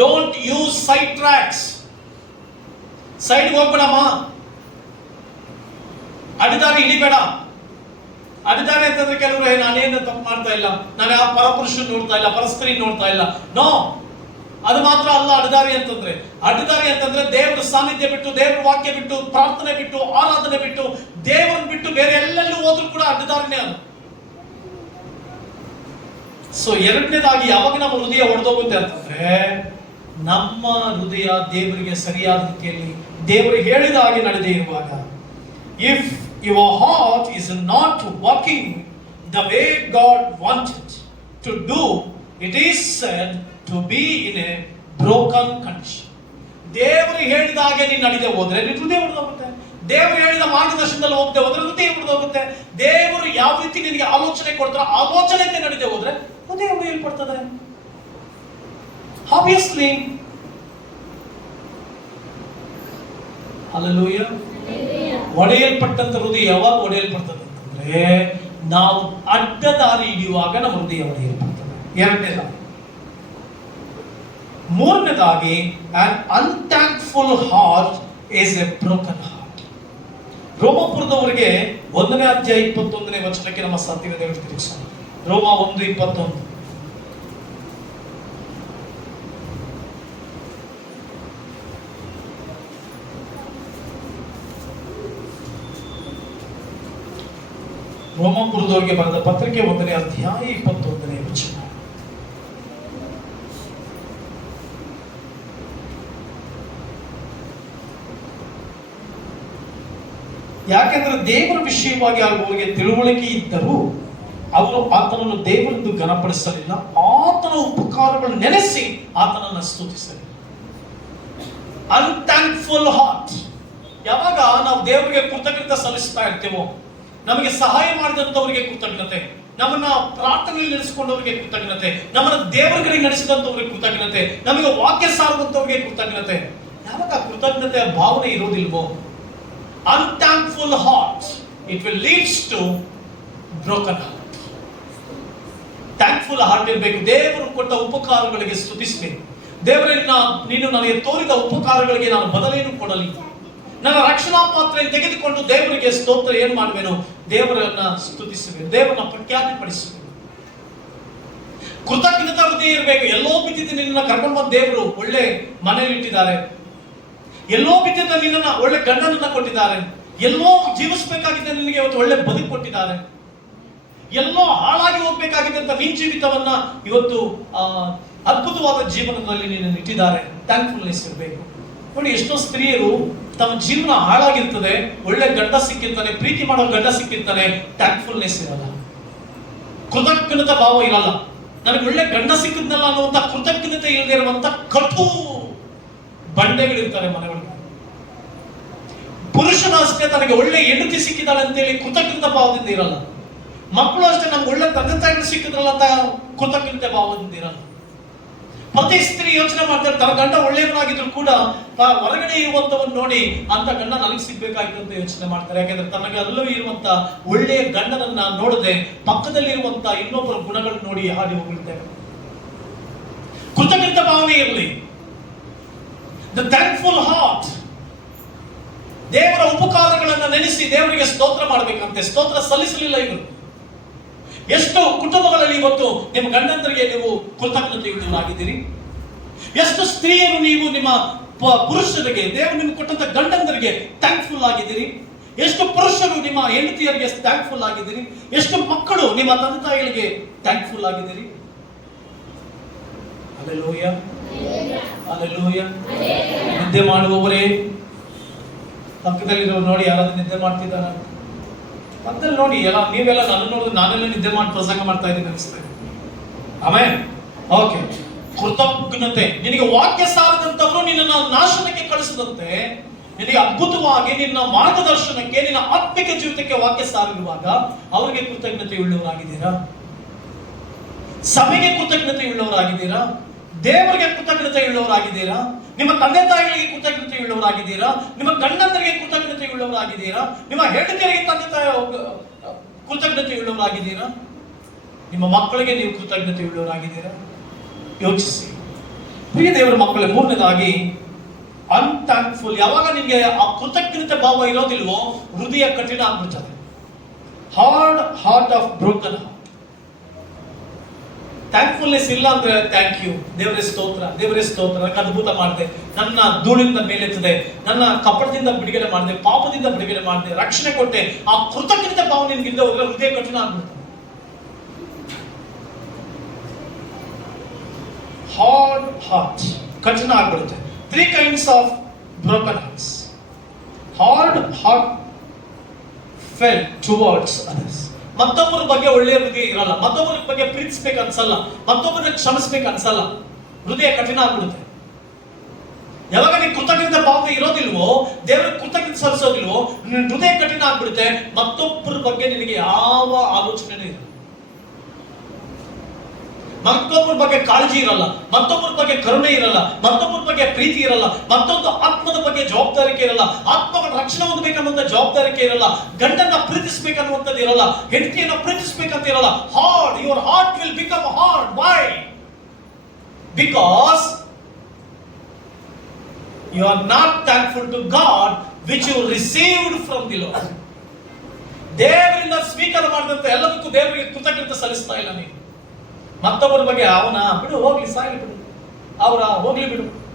Don't use sidetracks side ಹೋಗ್ಬೇಡಮ್ಮ. ಅಡಿದಾರಿ ಇಳಿಬೇಡ. ಅಡಿದಾರಿ ಅಂತಂದ್ರೆ ಕೆಲವರು "ಏ, ನಾನೇನು ತಪ್ಪು ಮಾಡ್ತಾ ಇಲ್ಲ. ನಾನು ಯಾವ ಪರಪುರುಷನ್ ನೋಡ್ತಾ ಇಲ್ಲ ಪರಸ್ತ್ರೀ ನೋಡ್ತಾ ಇಲ್ಲ. ನೋ ಅದು ಮಾತ್ರ ಅಲ್ಲ ಅಡ್ಡದಾರಿ ಅಂತಂದ್ರೆ. ಅಡ್ಡದಾರಿ ಅಂತಂದ್ರೆ ದೇವರ ಸಾನ್ನಿಧ್ಯ ಬಿಟ್ಟು ದೇವರ ವಾಕ್ಯ ಬಿಟ್ಟು ಪ್ರಾರ್ಥನೆ ಬಿಟ್ಟು ಆರಾಧನೆ ಬಿಟ್ಟು ದೇವರನ್ನ ಬಿಟ್ಟು ಬೇರೆ ಎಲ್ಲೆಲ್ಲೂ ಹೋದ್ರೂ ಕೂಡ ಅಡ್ಡದಾರಿನೇ ಅದು. ಸೊ ಎರಡನೇದಾಗಿ ಯಾವಾಗ ನಮ್ಮ ಹೃದಯ ಹೊಡೆದೋಗುತ್ತೆ ಅಂತಂದ್ರೆ ನಮ್ಮ ಹೃದಯ ದೇವರಿಗೆ ಸರಿಯಾದ ರೀತಿಯಲ್ಲಿ ದೇವರು ಹೇಳಿದ ಹಾಗೆ ನಡೆದೇ ಇರುವಾಗ if your heart is not working the way God wanted to do it is said to be in a broken condition ದೇವರು ಹೇಳಿದ ಹಾಗೆ ನೀನು ನಡೆದೇ ಹೋದ್ರೆ ನಿನ್ನ ಹೃದಯ ಹೋಗುತ್ತೆ. ದೇವರು ಹೇಳಿದ ಮಾರ್ಗದರ್ಶನದಲ್ಲಿ ಹೋಗದೆ ಹೋದ್ರೆ ಹೃದಯ ಹೋಗುತ್ತೆ. ದೇವರು ಯಾವ ರೀತಿ ನಿನಗೆ ಆಲೋಚನೆ ಕೊಡ್ತಾರೋ ಆಲೋಚನೆಗೆ ನಡೆದೇ ಹೋದ್ರೆ ಹೃದಯ ಹೇಳ್ಪಡ್ತದೆ ಆಬ್ವಿಯಸ್ಲಿ ಅಲ್ಲೂಯ ಒಡೆಯಲ್ಪಟ್ಟಂತ ಹೃದಯ ಯಾವಾಗ ಒಡೆಯಲ್ಪಡ್ತದೆ ಅಂತಂದ್ರೆ ನಾವು ಅಡ್ಡ ದಾರಿ ಹಿಡಿಯುವಾಗ ನಮ್ಮ ಹೃದಯ ಒಡೆಯಲ್ಪಡ್ತದೆ. ಎರಡನೇದ. ಮೂರನೇದಾಗಿ an unthankful heart is a broken heart ರೋಮಪುರದವರಿಗೆ ಒಂದನೇ ಅಧ್ಯಾಯ ಇಪ್ಪತ್ತೊಂದನೇ ವಚನಕ್ಕೆ ನಮ್ಮ ಸತ್ಯದ ದೇವರು ರೋಮ ಒಂದು ಇಪ್ಪತ್ತೊಂದು. ರೋಮಪುರದವರಿಗೆ ಬರೆದ ಪತ್ರಿಕೆ ಒಂದನೇ ಅಧ್ಯಾಯ ಇಪ್ಪತ್ತೊಂದನೇ ವಚನ. ಯಾಕೆಂದ್ರೆ ದೇವರ ವಿಷಯವಾಗಿ ಆಗುವವರಿಗೆ ತಿಳುವಳಿಕೆ ಇದ್ದರೂ ಅವರು ಆತನನ್ನು ದೇವರೆಂದು ಘನಪಡಿಸಲಿಲ್ಲ ಆತನ ಉಪಕಾರಗಳು ನೆನೆಸಿ ಆತನನ್ನು ಸ್ತುತಿಸಲಿಲ್ಲ. ಅನ್ಥ್ಯಾಂಕ್ಫುಲ್ ಹಾರ್ಟ್ ಯಾವಾಗ ನಾವು ದೇವರಿಗೆ ಕೃತಜ್ಞತೆ ಸಲ್ಲಿಸ್ತಾ ಇರ್ತೀವೋ ನಮಗೆ ಸಹಾಯ ಮಾಡಿದಂಥವರಿಗೆ ಕೃತಜ್ಞತೆ. ನಮ್ಮನ್ನ ಪ್ರಾರ್ಥನೆಯಲ್ಲಿ ನಡೆಸಿಕೊಂಡವರಿಗೆ ಕೃತಜ್ಞತೆ. ನಮ್ಮನ್ನ ದೇವರ ಕಡೆ ನಡೆಸಿದಂಥವ್ರಿಗೆ ಕೃತಜ್ಞತೆ. ನಮಗೆ ವಾಕ್ಯ ಸಾರುವಂಥವ್ರಿಗೆ ಕೃತಜ್ಞತೆ. ಯಾವಾಗ ಕೃತಜ್ಞತೆಯ ಭಾವನೆ ಇರೋದಿಲ್ವೋ? Unthankful heart it will leads to broken heart thankful heart ಇರಬೇಕು. ದೇವರು ಕೊಟ್ಟ ಉಪಕಾರಗಳಿಗೆ ಸ್ತುತಿಸಬೇಕು. ದೇವರೇ ನೀನು ನನಗೆ ತೋರಿದ ಉಪಕಾರಗಳಿಗೆ ನಾನು ಬದಲೇನು ಕೊಡಲಿ ನನ್ನ ರಕ್ಷಣಾ ಪಾತ್ರೆ ತೆಗೆದುಕೊಂಡು ದೇವರಿಗೆ ಸ್ತೋತ್ರ ಏನ್ ಮಾಡುವೆನು, ದೇವರನ್ನ ಸ್ತುತಿಸಬೇಕು ದೇವರನ್ನ ಪ್ರಖ್ಯಾತಿಪಡಿಸುವೆ ಕೃತಜ್ಞತ ಇರಬೇಕು. ಎಲ್ಲೋ ಬಿದ್ದಿದ್ದ ನಿನ್ನ ಕರ್ಕೊಂಡು ಬಂದ ದೇವರು ಒಳ್ಳೆ ಮನೆಯಲ್ಲಿ ಇಟ್ಟಿದ್ದಾರೆ. ಎಲ್ಲೋ ಬಿದ್ದಿದ್ದ ನಿನ್ನ ಒಳ್ಳೆ ಗಂಡನನ್ನ ಕೊಟ್ಟಿದ್ದಾರೆ. ಎಲ್ಲೋ ಜೀವಿಸಬೇಕಾಗಿದ್ದ ನಿನಗೆ ಇವತ್ತು ಒಳ್ಳೆ ಬದುಕು ಕೊಟ್ಟಿದ್ದಾರೆ. ಎಲ್ಲೋ ಹಾಳಾಗಿ ಹೋಗ್ಬೇಕಾಗಿದ್ದಂತ ನಿನ್ ಜೀವಿತವನ್ನ ಇವತ್ತು ಅದ್ಭುತವಾದ ಜೀವನದಲ್ಲಿ ನಿನ್ನ ಇಟ್ಟಿದ್ದಾರೆ. ಥ್ಯಾಂಕ್ಫುಲ್ನೆಸ್ ಇರಬೇಕು. ನೋಡಿ, ಎಷ್ಟೋ ಸ್ತ್ರೀಯರು ತಮ್ಮ ಜೀವನ ಹಾಳಾಗಿರ್ತದೆ, ಒಳ್ಳೆ ಗಂಡ ಸಿಕ್ಕಿರ್ತಾನೆ, ಪ್ರೀತಿ ಮಾಡೋ ಗಂಡ ಸಿಕ್ಕಿರ್ತಾನೆ ಥ್ಯಾಂಕ್ಫುಲ್ನೆಸ್ ಇರಲ್ಲ. ಕೃತಜ್ಞತ ಭಾವ ಇರಲ್ಲ. ನನಗೆ ಒಳ್ಳೆ ಗಂಡ ಸಿಕ್ಕಿದ್ನಲ್ಲ ಅನ್ನುವಂಥ ಕೃತಜ್ಞತೆ ಇಲ್ಲದೆ ಇರುವಂತ ಕಟು ಬಂಡೆಗಳಿರ್ತಾರೆ ಮನೆಗಳಿಗೆ ಪುರುಷನ ಅಷ್ಟೇ ತನಗೆ ಒಳ್ಳೆ ಹೆಂಡತಿ ಸಿಕ್ಕಿದ್ದಾಳೆ ಅಂತೇಳಿ ಕೃತಜ್ಞತ ಭಾವದಿಂದ ಇರಲ್ಲ. ಮಕ್ಕಳು ಅಷ್ಟೇ, ನಮ್ಗೆ ಒಳ್ಳೆ ತಂದೆ ತಾಯಿ ಸಿಕ್ಕಿದ್ರಲ್ಲ ಅಂತ ಕೃತಜ್ಞತೆ ಭಾವದಿಂದ ಇರಲ್ಲ. ಪ್ರತಿ ಸ್ತ್ರೀ ಯೋಚನೆ ಮಾಡ್ತಾರೆ, ತನ್ನ ಗಂಡ ಒಳ್ಳೆಯವನಾಗಿದ್ರು ಕೂಡ ಹೊರಗಡೆ ಇರುವಂತವನ್ನು ನೋಡಿ ಅಂತ ಗಂಡ ನನಗೆ ಸಿಗ್ಬೇಕಾಗಿತ್ತು ಅಂತ ಯೋಚನೆ ಮಾಡ್ತಾರೆ. ಯಾಕಂದ್ರೆ ತನಗೆ ಅಲ್ಲೂ ಇರುವಂತ ಒಳ್ಳೆಯ ಗಂಡನನ್ನ ನೋಡದೆ ಪಕ್ಕದಲ್ಲಿರುವಂತ ಇನ್ನೊಬ್ಬರ ಗುಣಗಳನ್ನು ನೋಡಿ ಹಾಡಿ ಹೋಗಿರ್ತೇವೆ ಕೃತಜ್ಞತ ಭಾವನೆ ಇರಲಿ ದ ಥ್ಯಾಂಕ್ಫುಲ್ ಹಾರ್ಟ್ ದೇವರ ಉಪಕಾರಗಳನ್ನ ನೆನೆಸಿ ದೇವರಿಗೆ ಸ್ತೋತ್ರ ಮಾಡಬೇಕಂತೆ. ಸ್ತೋತ್ರ ಸಲ್ಲಿಸಲಿಲ್ಲ ಇವರು. ಎಷ್ಟು ಕುಟುಂಬಗಳಲ್ಲಿ ಇವತ್ತು ನಿಮ್ಮ ಗಂಡಂದರಿಗೆ ನೀವು ಕೃತಜ್ಞತೆಯುಳ್ಳವರಾಗಿದ್ದೀರಿ ಎಷ್ಟು ಸ್ತ್ರೀಯರು ನೀವು ನಿಮ್ಮ ಪುರುಷರಿಗೆ, ದೇವರು ನಿಮ್ಗೆ ಕೊಟ್ಟಂತ ಗಂಡಂದರಿಗೆ ಥ್ಯಾಂಕ್ಫುಲ್ ಆಗಿದ್ದೀರಿ? ಎಷ್ಟು ಪುರುಷರು ನಿಮ್ಮ ಹೆಂಡತಿಯರಿಗೆ ಥ್ಯಾಂಕ್ಫುಲ್ ಆಗಿದ್ದೀರಿ? ಎಷ್ಟು ಮಕ್ಕಳು ನಿಮ್ಮ ತಂದೆ ತಾಯಿಗಳಿಗೆ ಥ್ಯಾಂಕ್ಫುಲ್ ಆಗಿದ್ದೀರಿ? ಅಲೆಲೋಯ ಅಲೆಲೋಯ ನಿದ್ದೆ ಮಾಡುವವರೇ. ಪಕ್ಕದಲ್ಲಿರೋ ನೋಡಿ ಯಾರಾದ್ರೂ ನಿದ್ದೆ ಮಾಡ್ತಿದ್ದಾರ? ಪಕ್ಕದಲ್ಲಿ ನೋಡಿ ಎಲ್ಲ, ನೀವೆಲ್ಲ ನನ್ನ ನೋಡಿದ್ರೆ ನಾನೆಲ್ಲ ನಿದ್ದೆ ಮಾಡಿ ಪ್ರಸಂಗ ಮಾಡ್ತಾ ಇದ್ದೀನಿ ಅನಿಸ್ತದೆ ಆಮೇಲೆ ಓಕೆ ಕೃತಜ್ಞತೆ. ನಿನಗೆ ವಾಕ್ಯ ಸಾರದಂತವರು ನಿನ್ನನ್ನು ನಾಶನಕ್ಕೆ ಕಳಿಸದಂತೆ, ನಿನಗೆ ಅದ್ಭುತವಾಗಿ ನಿನ್ನ ಮಾರ್ಗದರ್ಶನಕ್ಕೆ, ನಿನ್ನ ಆತ್ಮಿಕ ಜೀವಿತಕ್ಕೆ ವಾಕ್ಯ ಸಾರಿರುವಾಗ ಅವರಿಗೆ ಕೃತಜ್ಞತೆ ಉಳ್ಳವರಾಗಿದ್ದೀರಾ? ಸಭೆಗೆ ಕೃತಜ್ಞತೆ ಉಳ್ಳವರಾಗಿದ್ದೀರಾ? ದೇವರಿಗೆ ಕೃತಜ್ಞತೆ ಉಳ್ಳವರಾಗಿದ್ದೀರಾ? ನಿಮ್ಮ ತಂದೆ ತಾಯಿಗಳಿಗೆ ಕೃತಜ್ಞತೆ ಉಳ್ಳವರಾಗಿದ್ದೀರಾ ನಿಮ್ಮ ಗಂಡಂದರಿಗೆ ಕೃತಜ್ಞತೆ ಉಳ್ಳವರಾಗಿದ್ದೀರಾ ನಿಮ್ಮ ಹೆಂಡತಿಯರಿಗೆ ತಂದೆ ತಾಯಿ ಕೃತಜ್ಞತೆ ಉಳ್ಳವರಾಗಿದ್ದೀರಾ ನಿಮ್ಮ ಮಕ್ಕಳಿಗೆ ನೀವು ಕೃತಜ್ಞತೆ ಉಳ್ಳವರಾಗಿದ್ದೀರಾ ಯೋಚಿಸಿ. ಪ್ರಿಯ ದೇವರ ಮಕ್ಕಳೇ, ಮೂರನೇದಾಗಿ ಅನ್ಥ್ಯಾಂಕ್ಫುಲ್ ಯಾವಾಗ ನಿಮಗೆ ಆ ಕೃತಜ್ಞತೆ ಭಾವ ಇರೋದಿಲ್ವೋ, ಹೃದಯ ಕಠಿಣ ಆಗ್ಬಿಡ್ತದೆ. Hard heart of broken heart thankfulness ಇಲ್ಲ ಅಂದ್ರೆ ಥ್ಯಾಂಕ್ ಯು ದೇವರೇ ಸ್ತೋತ್ರ ದೇವರೇ ಸ್ತೋತ್ರ. ಅದ್ಭುತ ಮಾಡಿದೆ. ನನ್ನ ಧೂಳಿಂದ ಮೇಲೆತ್ತದೆ. ನನ್ನ ಕಪಟದಿಂದ ಬಿಡುಗಡೆ ಮಾಡಿದೆ. ಪಾಪದಿಂದ ಬಿಡುಗಡೆ ಮಾಡಿದೆ. ರಕ್ಷಣೆ ಕೊಟ್ಟೆ. ಆ ಕೃತಜ್ಞತೆ ಭಾವ ನಿನ್ಗಿಂದ ಹೋದ್ರೆ ಹೃದಯ ಕಠಿಣ ಆಗ್ಬಿಡ್ತದೆ ಹಾರ್ಡ್ ಹಾರ್ಟ್ ಕಠಿಣ ಆಗ್ಬಿಡುತ್ತೆ. Three kinds of broken hard heart fell towards others ಮತ್ತೊಬ್ಬರ ಬಗ್ಗೆ ಒಳ್ಳೆಯ ಹೃದಯ ಇರಲ್ಲ. ಮತ್ತೊಬ್ಬರ ಬಗ್ಗೆ ಪ್ರೀತಿಸ್ಬೇಕು ಅನ್ಸಲ್ಲ. ಮತ್ತೊಬ್ಬರನ್ನ ಕ್ಷಮಿಸ್ಬೇಕು ಅನ್ಸಲ್ಲ. ಹೃದಯ ಕಠಿಣ ಆಗ್ಬಿಡುತ್ತೆ. ಯಾವಾಗ ನೀನ್ ಕೃತಜ್ಞತೆ ಭಾವನೆ ಇರೋದಿಲ್ವೋ, ದೇವರ ಕೃತಜ್ಞತೆ ಸಲ್ಲಿಸೋದಿಲ್ವೋ ಹೃದಯ ಕಠಿಣ ಆಗ್ಬಿಡುತ್ತೆ. ಮತ್ತೊಬ್ಬರ ಬಗ್ಗೆ ನಿನಗೆ ಯಾವ ಆಲೋಚನೆ ಇರಲ್ಲ ಮತ್ತೊಬ್ಬರ ಬಗ್ಗೆ ಕಾಳಜಿ ಇರಲ್ಲ, ಮತ್ತೊಬ್ಬರ ಬಗ್ಗೆ ಕರುಣೆ ಇರಲ್ಲ, ಮತ್ತೊಬ್ಬರ ಬಗ್ಗೆ ಪ್ರೀತಿ ಇರಲ್ಲ, ಮತ್ತೊಂದು ಆತ್ಮದ ಬಗ್ಗೆ ಜವಾಬ್ದಾರಿಕೆ ಇರಲ್ಲ, ಆತ್ಮಗಳ ರಕ್ಷಣೆ ಹೊಂದಬೇಕನ್ನುವಂಥ ಜವಾಬ್ದಾರಿಕೆ ಇರಲ್ಲ, ಗಂಡನ್ನ ಪ್ರೀತಿಸಬೇಕನ್ನುವಂಥದ್ದು ಇರಲ್ಲ, ಹೆಂಡತಿಯನ್ನ ಪ್ರೀತಿಸಬೇಕಂತ ಇರಲ್ಲ hard your heart will become hard why because you are not thankful to God which you received from the Lord ದೇವರಿಂದ ಸ್ವೀಕಾರ ಮಾಡಿದಂತ ಎಲ್ಲದಕ್ಕೂ ದೇವರಿಗೆ ಕೃತಜ್ಞತೆ ಸಲ್ಲಿಸ್ತಾ ಇಲ್ಲ ನೀವು ಮತ್ತೊಬ್ಬರ ಬಗ್ಗೆ ಅವನ ಬಿಡು, ಹೋಗ್ಲಿ, ಸಾಯ್ಲಿ ಬಿಡು. ಅವರ ಹೋಗ್ಲಿ ಬಿಡು.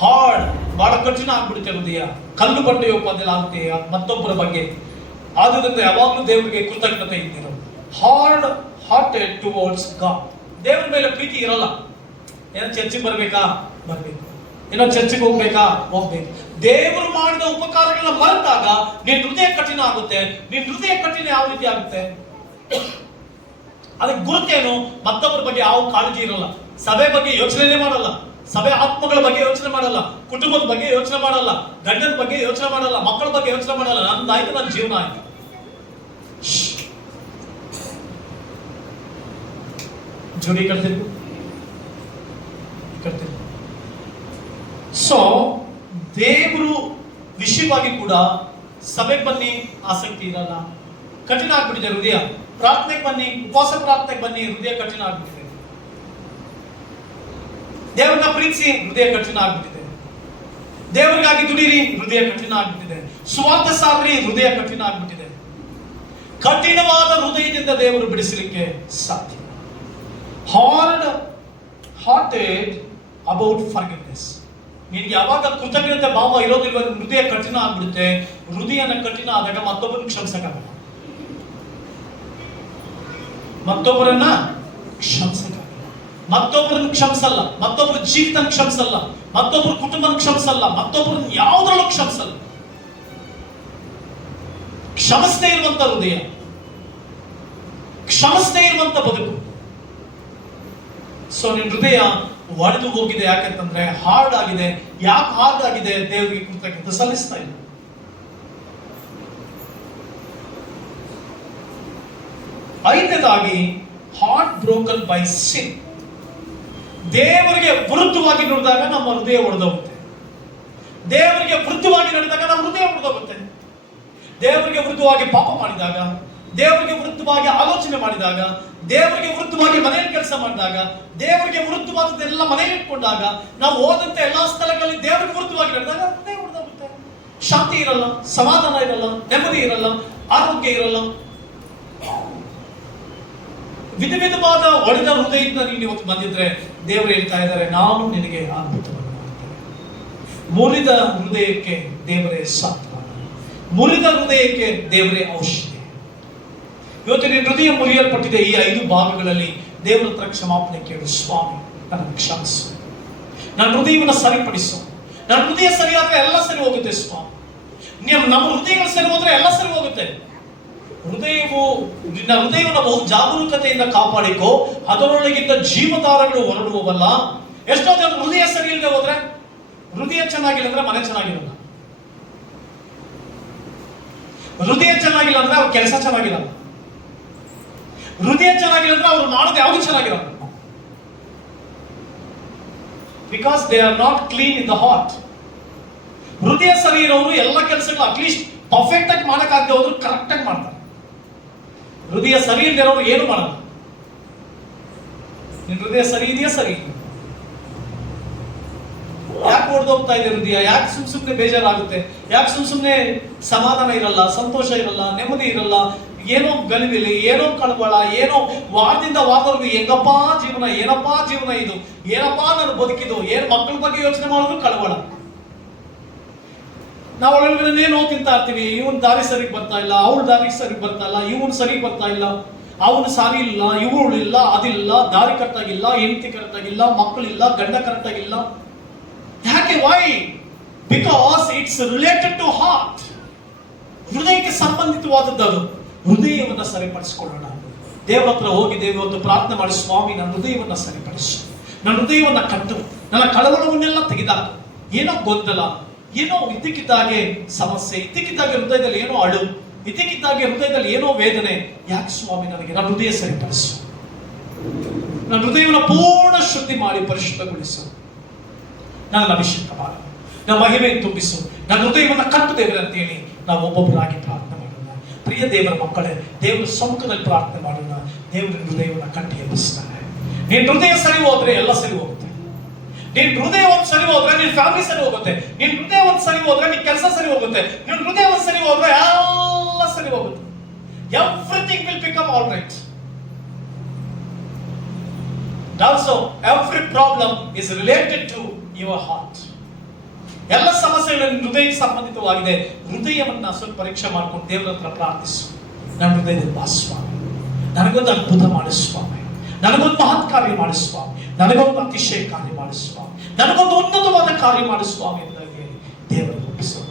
ಹಾರ್ಡ್ ಬಹಳ ಕಠಿಣ ಆಗ್ಬಿಡುತ್ತೆ ಹೃದಯ ಕಲ್ಲು ಬಂಡೆಯೋ ಆಗುತ್ತೆ ಮತ್ತೊಬ್ಬರ ಬಗ್ಗೆ. ಆದುದರಿಂದ ಯಾವಾಗಲೂ ದೇವರಿಗೆ ಕೃತಜ್ಞತೆ ಇದ್ದಿರೋ. ಹಾರ್ಡ್ ಹಾರ್ಟೆಡ್ ಟುವರ್ಡ್ಸ್ ಗಾಡ್ ದೇವರ ಮೇಲೆ ಪ್ರೀತಿ ಇರಲ್ಲ. ಏನೋ ಚರ್ಚಿಗೆ ಬರಬೇಕಾ? ಬರಬೇಕು. ಏನೋ ಚರ್ಚಿಗೆ ಹೋಗ್ಬೇಕಾ? ಹೋಗ್ಬೇಕು. ದೇವರು ಮಾಡಿದ ಉಪಕಾರಗಳನ್ನ ಮರೆತಾಗ ನಿನ್ ಹೃದಯ ಕಠಿಣ ಆಗುತ್ತೆ. ನಿನ್ ಹೃದಯ ಕಠಿಣ ಯಾವ ರೀತಿ ಆಗುತ್ತೆ? ಅದಕ್ಕೆ ಗುರುತೇನು ಮತ್ತೊಬ್ಬರ ಬಗ್ಗೆ ಯಾವ ಕಾಳಜಿ ಇರಲ್ಲ. ಸಭೆ ಬಗ್ಗೆ ಯೋಚನೆ ಮಾಡಲ್ಲ. ಸಭೆ ಆತ್ಮಗಳ ಬಗ್ಗೆ ಯೋಚನೆ ಮಾಡಲ್ಲ. ಕುಟುಂಬದ ಬಗ್ಗೆ ಯೋಚನೆ ಮಾಡಲ್ಲ. ಗಂಡನ ಬಗ್ಗೆ ಯೋಚನೆ ಮಾಡಲ್ಲ. ಮಕ್ಕಳ ಬಗ್ಗೆ ಯೋಚನೆ ಮಾಡಲ್ಲ. ನಂದಾಯ್ತು ನನ್ನ ಜೀವನ ಆಯ್ತು ಜೋಡಿ ಕಟ್ತಿರ್ಬೇಕು. ಸೊ ದೇವರು ವಿಷಯವಾಗಿ ಕೂಡ ಸಭೆ ಬನ್ನಿ ಆಸಕ್ತಿ ಇರಲ್ಲ. ಕಠಿಣ ಆಗ್ಬಿಟ್ಟಿದೆ ಹೃದಯ. ಪ್ರಾರ್ಥನೆಗೆ ಬನ್ನಿ, ಉಪವಾಸ ಪ್ರಾರ್ಥನೆಗೆ ಬನ್ನಿ, ಹೃದಯ ಕಠಿಣ ಆಗ್ಬಿಟ್ಟಿದೆ. ದೇವರನ್ನ ಪ್ರೀತಿಸಿ ಹೃದಯ ಕಠಿಣ ಆಗ್ಬಿಟ್ಟಿದೆ. ದೇವರಿಗಾಗಿ ದುಡಿರಿ, ಹೃದಯ ಕಠಿಣ ಆಗ್ಬಿಟ್ಟಿದೆ. ಸ್ವಾರ್ಥ ಸಾರ್ರಿ ಹೃದಯ ಕಠಿಣ ಆಗ್ಬಿಟ್ಟಿದೆ. ಕಠಿಣವಾದ ಹೃದಯದಿಂದ ದೇವರು ಬಿಡಿಸಲಿಕ್ಕೆ ಸಾಧ್ಯ. ಹಾರ್ಡ್ ಹಾರ್ಟೆಡ್ ಅಬೌಟ್ ಫರ್ಗಿವ್ನೆಸ್ ನಿನ್ಗೆ ಯಾವಾಗ ಕೃತಜ್ಞತೆ, ಭಾವ ಇರೋದಿಲ್ವ, ಹೃದಯ ಕಠಿಣ ಆಗ್ಬಿಡುತ್ತೆ. ಹೃದಯನ ಕಠಿಣ ಆದಾಗ ಮತ್ತೊಬ್ಬನ ಕ್ಷಮಿಸಕ್ಕಾಗಲ್ಲ. ಮತ್ತೊಬ್ಬರನ್ನ ಕ್ಷಮಿಸಕ್ಕಾಗಲ್ಲ ಮತ್ತೊಬ್ಬರನ್ನು ಕ್ಷಮಿಸಲ್ಲ. ಮತ್ತೊಬ್ಬರ ಜೀವಿತ ಕ್ಷಮಿಸಲ್ಲ. ಮತ್ತೊಬ್ಬರ ಕುಟುಂಬನ ಕ್ಷಮಿಸಲ್ಲ. ಮತ್ತೊಬ್ಬರನ್ನ ಯಾವ್ದ್ರಲ್ಲೂ ಕ್ಷಮಿಸಲ್ಲ. ಕ್ಷಮಿಸದೇ ಇರುವಂತ ಹೃದಯ. ಕ್ಷಮಿಸದೇ ಇರುವಂತ ಬದುಕು. ಸೊ ನಿನ್ ಹೃದಯ ಒಡೆದು ಹೋಗಿದೆ ಯಾಕಂತಂದ್ರೆ ಹಾರ್ಡ್ ಆಗಿದೆ. ಯಾಕೆ ಹಾರ್ಡ್ ಆಗಿದೆ? ದೇವರಿಗೆ ಕೃತಜ್ಞತೆ ಸಲ್ಲಿಸ್ತಾ ಇಲ್ಲ. ಐದನೇದಾಗಿ ಹಾರ್ಟ್ ಬ್ರೋಕನ್ ಬೈ ಸಿನ್ ದೇವರಿಗೆ ವಿರುದ್ಧವಾಗಿ ನೋಡಿದಾಗ ನಮ್ಮ ಹೃದಯ ಒಡೆದೋಗುತ್ತೆ. ದೇವರಿಗೆ ವಿರುದ್ಧವಾಗಿ ನಡೆದಾಗ ನಮ್ಮ ಹೃದಯ ಒಡೆದೋಗುತ್ತೆ. ದೇವರಿಗೆ ವಿರುದ್ಧವಾಗಿ ಪಾಪ ಮಾಡಿದಾಗ, ದೇವರಿಗೆ ವಿರುದ್ಧವಾಗಿ ಆಲೋಚನೆ ಮಾಡಿದಾಗ, ದೇವರಿಗೆ ವಿರುದ್ಧವಾಗಿ ಮನೆಯಲ್ಲಿ ಕೆಲಸ ಮಾಡಿದಾಗ, ದೇವರಿಗೆ ವಿರುದ್ಧವಾದದ್ದೆಲ್ಲ ಮನೆಯಲ್ಲಿ ಇಟ್ಕೊಂಡಾಗ, ನಾವು ಹೋದಂತ ಎಲ್ಲಾ ಸ್ಥಳಗಳಲ್ಲಿ ದೇವರಿಗೆ ವಿರುದ್ಧವಾಗಿ ನಡೆದಾಗ ಹೃದಯ ಶಾಂತಿ ಇರಲ್ಲ, ಸಮಾಧಾನ ಇರಲ್ಲ, ನೆಮ್ಮದಿ ಇರಲ್ಲ, ಆರೋಗ್ಯ ಇರಲ್ಲ ವಿಧ ವಿಧವಾದ ಒಡೆದ ಹೃದಯದಿಂದ ನೀನು ಇವತ್ತು ಬಂದಿದ್ರೆ ದೇವರು ಹೇಳ್ತಾ ಇದ್ದಾರೆ, ನಾನು ನಿನಗೆ ಅದ್ಭುತವನ್ನು ಮುರಿದ ಹೃದಯಕ್ಕೆ ದೇವರೇ ಸಾತ್ವ. ಮುರಿದ ಹೃದಯಕ್ಕೆ ದೇವರೇ ಔಷಧಿ. ಇವತ್ತು ನಿನ್ನ ಹೃದಯ ಮುರಿಯಲ್ಪಟ್ಟಿದೆ ಈ ಐದು ಭಾಗಗಳಲ್ಲಿ. ದೇವರ ಹತ್ರ ಕ್ಷಮಾಪಣೆ ಕೇಳು, ಸ್ವಾಮಿ, ನನ್ನ ಕ್ಷಮಿಸು. ನನ್ನ ಹೃದಯವನ್ನು ಸರಿಪಡಿಸು. ನನ್ನ ಹೃದಯ ಸರಿಯಾದ್ರೆ ಎಲ್ಲ ಸರಿ ಹೋಗುತ್ತೆ, ಸ್ವಾಮಿ. ನಮ್ಮ ಹೃದಯಗಳು ಸರಿ ಹೋದ್ರೆ ಎಲ್ಲ ಸರಿ ಹೋಗುತ್ತೆ. ಹೃದಯವು, ನಿನ್ನ ಹೃದಯವನ್ನು ಬಹು ಜಾಗರೂಕತೆಯಿಂದ ಕಾಪಾಡಿಕೋ, ಅದರೊಳಗಿದ್ದ ಜೀವತಾರಗಳು ಹೊರಡುವವಲ್ಲ. ಎಷ್ಟೋ ಜನ ಹೃದಯ ಸರಿ ಇಲ್ಲದೆ ಹೋದ್ರೆ, ಹೃದಯ ಚೆನ್ನಾಗಿಲ್ಲ ಅಂದ್ರೆ ಮನೆ ಚೆನ್ನಾಗಿರಲ್ಲ. ಹೃದಯ ಚೆನ್ನಾಗಿಲ್ಲ ಅಂದ್ರೆ ಅವ್ರ ಕೆಲಸ ಚೆನ್ನಾಗಿಲ್ಲ ಹೃದಯ ಚೆನ್ನಾಗಿಲ್ಲ ಅಂದ್ರೆ ಅವ್ರು ಮಾಡೋದು ಯಾವುದು ಚೆನ್ನಾಗಿರಲ್ಲ. Because they are not clean in the heart ಹೃದಯ ಸರಿ ಇರೋರು ಎಲ್ಲ ಕೆಲಸಗಳು ಅಟ್ಲೀಸ್ಟ್ ಪರ್ಫೆಕ್ಟ್ ಆಗಿ ಮಾಡಕ್ಕಾಗದೆ ಹೋದ್ರು ಕರೆಕ್ಟ್ ಆಗಿ ಮಾಡ್ತಾರೆ. ಹೃದಯ ಸರಿ ಇಲ್ದಿರೋರು ಏನು ಮಾಡಲ್ಲ. ನಿನ್ ಹೃದಯ ಸರಿ ಇದೆಯಾ? ಸರಿ? ಯಾಕೆ ಹೊಡೆದೋಗ್ತಾ ಇದೆ ಹೃದಯ? ಯಾಕೆ ಸುಮ್ ಸುಮ್ನೆ ಬೇಜಾರಾಗುತ್ತೆ? ಯಾಕೆ ಸುಮ್ ಸುಮ್ನೆ ಸಮಾಧಾನ ಇರಲ್ಲ, ಸಂತೋಷ ಇರಲ್ಲ, ನೆಮ್ಮದಿ ಇರಲ್ಲ? ಏನೋ ಗಲಿಬಿಲಿ, ಏನೋ ಕಳವಳ ಏನೋ ವಾರದಿಂದ ವಾರದವರೆಗೂ ಹೆಂಗಪ್ಪಾ ಜೀವನ, ಏನಪ್ಪಾ ಜೀವನ ಇದು? ಏನಪ್ಪಾ ನಾನು ಬದುಕಿದು? ಏನ್ ಮಕ್ಕಳ ಬಗ್ಗೆ ಯೋಚನೆ ಮಾಡೋದು ಕಳವಳ. ನಾವು ಒಳಗಡೆ ಏನೋ ತಿಂತಾ ಇರ್ತೀವಿ. ಇವನ್ ದಾರಿ ಸರಿಗೆ ಬರ್ತಾ ಇಲ್ಲ, ಅವಳ ದಾರಿ ಸರಿಗೆ ಬರ್ತಾ ಇಲ್ಲ, ಇವನ್ ಸರಿಗೆ ಬರ್ತಾ ಇಲ್ಲ. ಅವನು ಸಾರಿ ಇಲ್ಲ, ಇವಳು ಇಲ್ಲ, ಅದಿಲ್ಲ, ದಾರಿ ಕರೆಕ್ಟ್ ಆಗಿಲ್ಲ ಹೆಂಡತಿ ಕರೆಕ್ಟ್ ಆಗಿಲ್ಲ ಮಕ್ಕಳಿಲ್ಲ, ಗಂಡ ಕರೆಕ್ಟ್ ಆಗಿಲ್ಲ ಯಾಕೆ why because it's related to heart ಹೃದಯಕ್ಕೆ ಸಂಬಂಧಿತವಾದದ್ದು ಅದು. ಹೃದಯವನ್ನು ಸರಿಪಡಿಸಿಕೊಳ್ಳೋಣ. ದೇವರ ಹತ್ರ ಹೋಗಿ ದೇವತ್ತು ಪ್ರಾರ್ಥನೆ ಮಾಡಿ, ಸ್ವಾಮಿ, ನನ್ನ ಹೃದಯವನ್ನು ಸರಿಪಡಿಸಿ. ನನ್ನ ಹೃದಯವನ್ನು ಕಟ್ಟು. ನನ್ನ ಕಳವಳವನ್ನೆಲ್ಲ ತೆಗೆದಾಕು. ಏನೋ ಗೊಂದಲ. ಏನೋ ಇದ್ದಕ್ಕಿದ್ದಾಗೆ ಸಮಸ್ಯೆ, ಇದ್ದಕ್ಕಿದ್ದಾಗೆ ಹೃದಯದಲ್ಲಿ ಏನೋ ಅಳು, ಇದ್ದಕ್ಕಿದ್ದಾಗೆ ಹೃದಯದಲ್ಲಿ ಏನೋ ವೇದನೆ. ಯಾಕೆ ಸ್ವಾಮಿ, ನನಗೆ ನನ್ನ ಹೃದಯ ಸರಿಪಡಿಸು? ನನ್ನ ಹೃದಯವನ್ನು ಪೂರ್ಣ ಶುದ್ಧಿ ಮಾಡಿ ಪರಿಶುದ್ಧಗೊಳಿಸು. ನನ್ನ ಅಭಿಷೇಕ ಮಾಡು ನನ್ನ ಮಹಿಮೆ ತುಂಬಿಸು. ನನ್ನ ಹೃದಯವನ್ನು ಕಟ್ಟು ದೇವರ ಅಂತೇಳಿ ನಾವು ಒಬ್ಬೊಬ್ಬರಾಗಿ ಪ್ರಾರ್ಥನೆ ಮಾಡೋಣ. ಪ್ರಿಯ ದೇವರ ಮಕ್ಕಳೇ, ದೇವರ ಸಮ್ಮುಖದಲ್ಲಿ ಪ್ರಾರ್ಥನೆ ಮಾಡೋಣ. ದೇವರ ಹೃದಯವನ್ನು ಕಟ್ಟಿ ಎಬ್ಬಿಸ್ತಾನೆ ನಿನ್ನ ಹೃದಯ ಸರಿ ಹೋದ್ರೆ ಎಲ್ಲ ಸರಿ ಹೋಗುತ್ತೆ. ನಿನ್ ಹೃದಯ ಒಂದು ಸರಿ ಹೋದ್ರೆ ನಿನ್ ಫ್ಯಾಮಿಲಿ ಸರಿ ಹೋಗುತ್ತೆ. ನಿನ್ ಹೃದಯ ಒಂದು ಸರಿ ಹೋದ್ರೆ ನಿನ್ ಕೆಲಸ ಸರಿ ಹೋಗುತ್ತೆ. ನಿನ್ ಹೃದಯ ಒಂದು ಸರಿ ಹೋದ್ರೆ ಎಲ್ಲ ಸರಿ ಹೋಗುತ್ತೆ. Everything will become all right also every problem is related to your heart ಎಲ್ಲ ಸಮಸ್ಯೆಗಳು ಹೃದಯಕ್ಕೆ ಸಂಬಂಧಿತವಾಗಿದೆ. ಹೃದಯವನ್ನ ಸ್ವಲ್ಪ ಪರೀಕ್ಷೆ ಮಾಡ್ಕೊಂಡು ದೇವರ ಹತ್ರ ಪ್ರಾರ್ಥಿಸು. ನನ್ನ ಹೃದಯದ ಸ್ವಾಮಿ. ನನಗೊಂದು ಅದ್ಭುತ ಮಾಡಿಸ್ವಾಮಿ ನನಗೊಂದು ಮಹತ್ ಕಾರ್ಯ ಮಾಡಿಸ್ವಾಮಿ ನನಗೊಂದು ಅತಿಶಯ ಕಾರ್ಯ ಮಾಡಿ ಸ್ವಾಮಿ. ನನಗೊಂದು ಉನ್ನತವಾದ ಕಾರ್ಯ ಮಾಡಿ ಸ್ವಾಮಿ ಎಂದಾಗಿ ದೇವರಿಗೆ ಅರ್ಪಿಸೋಣ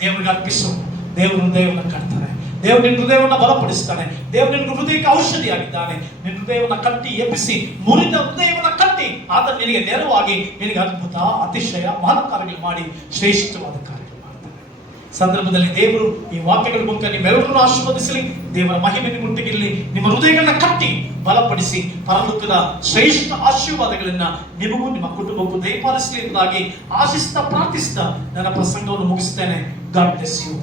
ದೇವರಿಗೆ ಅರ್ಪಿಸೋಣ ದೇವರ ಹೃದಯವನ್ನು ಕಟ್ತಾರೆ ದೇವರು ನಿನ್ನ ಹೃದಯವನ್ನು ಬಲಪಡಿಸ್ತಾನೆ. ದೇವರು ನಿನ್ನ ಹೃದಯಕ್ಕೆ ಔಷಧಿಯಾಗಿದ್ದಾನೆ. ನಿನ್ನ ಹೃದಯವನ್ನು ಕಟ್ಟಿ ಎಬ್ಬಿಸಿ, ಮುರಿದ ಹೃದಯವನ್ನು ಕಟ್ಟಿ ಆತ ನಿನಗೆ ನೆರವಾಗಿ ನಿನಗೆ ಅದ್ಭುತ, ಅತಿಶಯ ಮಹತ್ ಕಾರ್ಯಗಳು ಮಾಡಿ ಶ್ರೇಷ್ಠವಾದ ಮಾಡ್ತಾನೆ ಸಂದರ್ಭದಲ್ಲಿ ದೇವರು ಈ ವಾಕ್ಯಗಳ ಮೂಲಕ ನಿಮ್ಮೆಲ್ಲರನ್ನು ಆಶೀರ್ವದಿಸಲಿ. ದೇವರ ಮಹಿಮೆ ಮುಟ್ಟಿಗಿರಲಿ ನಿಮ್ಮ ಹೃದಯಗಳನ್ನ ಕಟ್ಟಿ ಬಲಪಡಿಸಿ ಪರಲೋಕದ ಶ್ರೇಷ್ಠ ಆಶೀರ್ವಾದಗಳನ್ನ ನಿಮಗೂ ನಿಮ್ಮ ಕುಟುಂಬಕ್ಕೂ ದಯಪಾಲಿಸಲಿ ಎಂಬುದಾಗಿ ಆಶಿಸ್ತಾ ಪ್ರಾರ್ಥಿಸ್ತಾ ನನ್ನ ಪ್ರಸಂಗವನ್ನು ಮುಗಿಸ್ತೇನೆ ಗಾಡ್ ಬ್ಲೆಸ್ ಯು